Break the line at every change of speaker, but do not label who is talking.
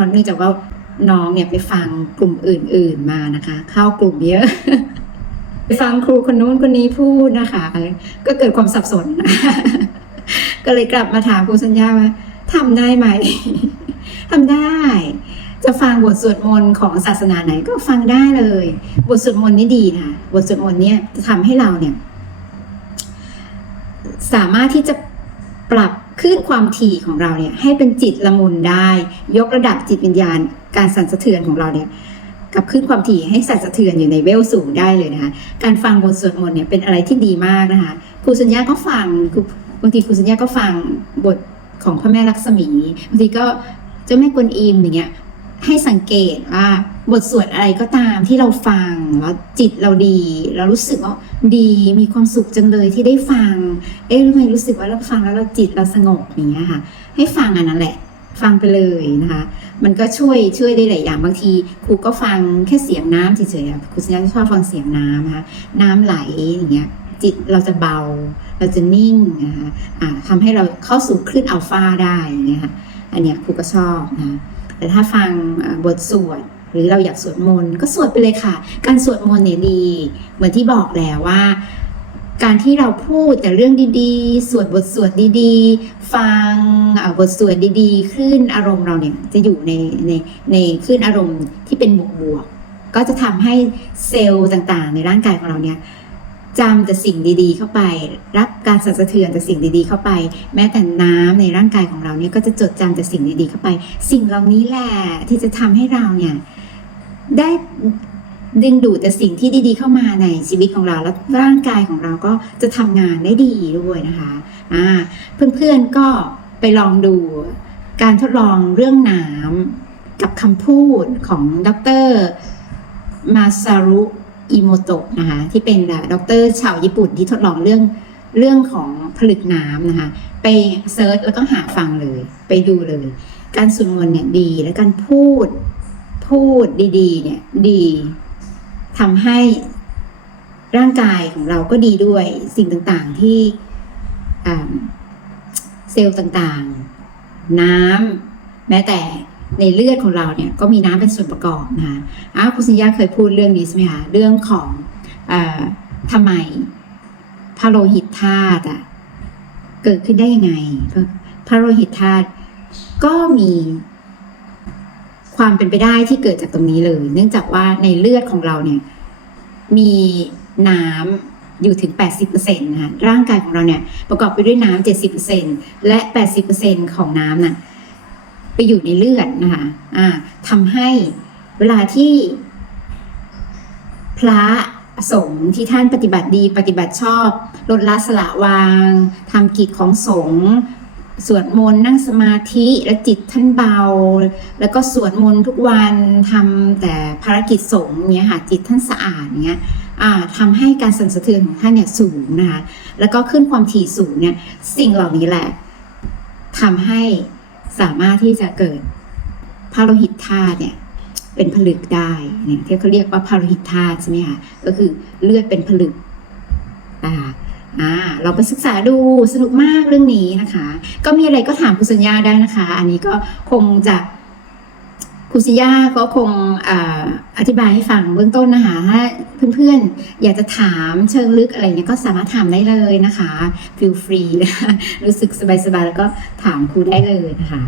เขาเนื่องจากว่าน้องเนี่ยไปฟังกลุ่มอื่น ๆมานะคะ เข้ากลุ่มเยอะ ไปฟังครูคนนู้นคนนี้พูดนะคะ ก็เกิดความสับสนก็เลยกลับมาถามครูสัญญาว่าทำได้ไหมทำได้ จะฟังบทสวดมนต์ของศาสนาไหนก็ฟังได้เลย บทสวดมนต์นี่ดีนะบทสวดมนต์เนี่ยจะทำให้เราเนี่ย สามารถที่จะ ปรับขึ้นความถี่ของเราเนี่ยให้เป็นจิตละมุนได้ ยกระดับจิตวิญญาณ การสั่นสะเทือนของเราเนี่ยกับขึ้นความถี่ให้สั่นสะเทือนอยู่ในเวลสูงได้เลยนะคะการฟังบทสวดมนต์เนี่ยเป็นอะไรที่ดีมากนะคะครูสัญญาก็ฟังบางทีครูสัญญาก็ฟังบทของพระแม่ลักษมีบางทีก็เจ้าแม่กวนอิมอย่างเงี้ย ให้สังเกตว่าบทสวดอะไรก็ตามที่เราฟังแล้วจิตเราดี เรารู้สึกว่าดีมีความสุขจังเลยที่ได้ฟัง เอ๊ะทำไมรู้สึกว่าเราฟังแล้วเราจิตเราสงบอย่างเงี้ยค่ะ ให้ฟังอันนั้นแหละ ฟังไปเลยนะคะ มันก็ช่วยช่วยได้หลายอย่างบางทีครูก็ฟังแค่เสียงน้ำเฉยๆครูสัญญาชอบฟังเสียงน้ำนะคะน้ำไหลอย่างเงี้ยจิตเราจะเบา เราจะนิ่งนะคะอ่าทำให้เราเข้าสู่คลื่นอัลฟาได้อย่างเงี้ยค่ะอันเนี้ยครูก็ชอบนะคะ แต่ถ้าฟังบทสวดหรือเราอยากสวดมนต์ก็สวดไปเลยค่ะ การสวดมนต์เนี่ยดี เหมือนที่บอกแล้วว่า การที่เราพูดแต่เรื่องดีๆ สวดบทสวดดีๆ ฟังบทสวดดีๆคลื่นอารมณ์เราเนี่ยจะอยู่ในในในคลื่นอารมณ์ที่เป็นบวกบวกๆก็จะทำให้เซลล์ต่างๆ ในร่างกายของเราเนี่ย จำแต่สิ่งดีๆ เข้าไป รับการสั่นสะเทือนแต่สิ่งดีๆ เข้าไป แม้แต่น้ำในร่างกายของเราเนี่ยก็จะจดจำแต่สิ่งดีๆ เข้าไป สิ่งเหล่านี้แหละที่จะทำให้เราเนี่ยได้ดึงดูดแต่สิ่งที่ดีๆ เข้ามาในชีวิตของเรา แล้วร่างกายของเราก็จะทำงานได้ดีด้วยนะคะอ่าเพื่อนๆก็ไปลองดูการทดลองเรื่องน้ำกับคำพูดของดรมาซารุ อิโมโตะนะคะที่เป็นด็อกเตอร์ชาวญี่ปุ่นที่ทดลองเรื่องเรื่องของผลึกน้ำนะคะ ไปเซิร์ชแล้วก็หาฟังเลย ไปดูเลย การสวดมนต์เนี่ยดี และการพูดพูดดีๆ เนี่ยดีทำให้ร่างกายของเราก็ดีด้วยสิ่งต่างๆที่อ่าเซลล์ต่างๆ น้ำแม้แต่ ในเลือดของเราเนี่ยก็มีน้ำเป็นส่วนประกอบนะคะอ้าวคุณสัญญาเคยพูดเรื่องนี้ใช่ไหมคะเรื่องของอาทำไมพระโลหิตธาตุอะเกิดขึ้นได้ยังไงพระโลหิตธาตุก็มีความเป็นไปได้ที่เกิดจากตรงนี้เลย เนื่องจากว่าในเลือดของเราเนี่ยมีน้ำอยู่ถึง 80%นะคะร่างกายของเราเนี่ยประกอบไปด้วยน้ำ70%และ 80%ของน้ำน่ะ อยู่ในเลือดนะคะอ่าทำให้เวลาที่พระสงฆ์ที่ท่านปฏิบัติดีปฏิบัติชอบลดละสละวางทำกิจของสงฆ์สวดมนต์นั่งสมาธิและจิตท่านเบา แล้วก็สวดมนต์ทุกวันทำแต่ภารกิจสงฆ์เนี้ยค่ะจิตท่านสะอาดเนี้ยอ่าทำให้การสั่นสะเทือนของท่านเนี่ยสูงนะคะแล้วก็ขึ้นความถี่สูงเนี่ยสิ่งเหล่านี้แหละทำให้ สามารถที่จะเกิดพระโลหิตธาตุเนี่ยเป็นผลึกได้เนี่ยที่เขาเรียกว่าพาโลหิตธาตุใช่ไหมคะก็คือเลือดเป็นผลึกอ่าอ่าเราไปศึกษาดูสนุกมากเรื่องนี้นะคะ ก็มีอะไรก็ถามคุณสัญญาได้นะคะ อันนี้ก็คงจะ คุณสิยาก็คงออธิบายให้ฟังเบื้องต้นนะคะถ้าเพื่อนๆ อยากจะถามเชิงลึกอะไรเงี้ยก็สามารถถามได้เลยนะคะฟิลฟรีนะคะรู้สึกสบายๆ แล้วก็ถามครูได้เลยนะคะ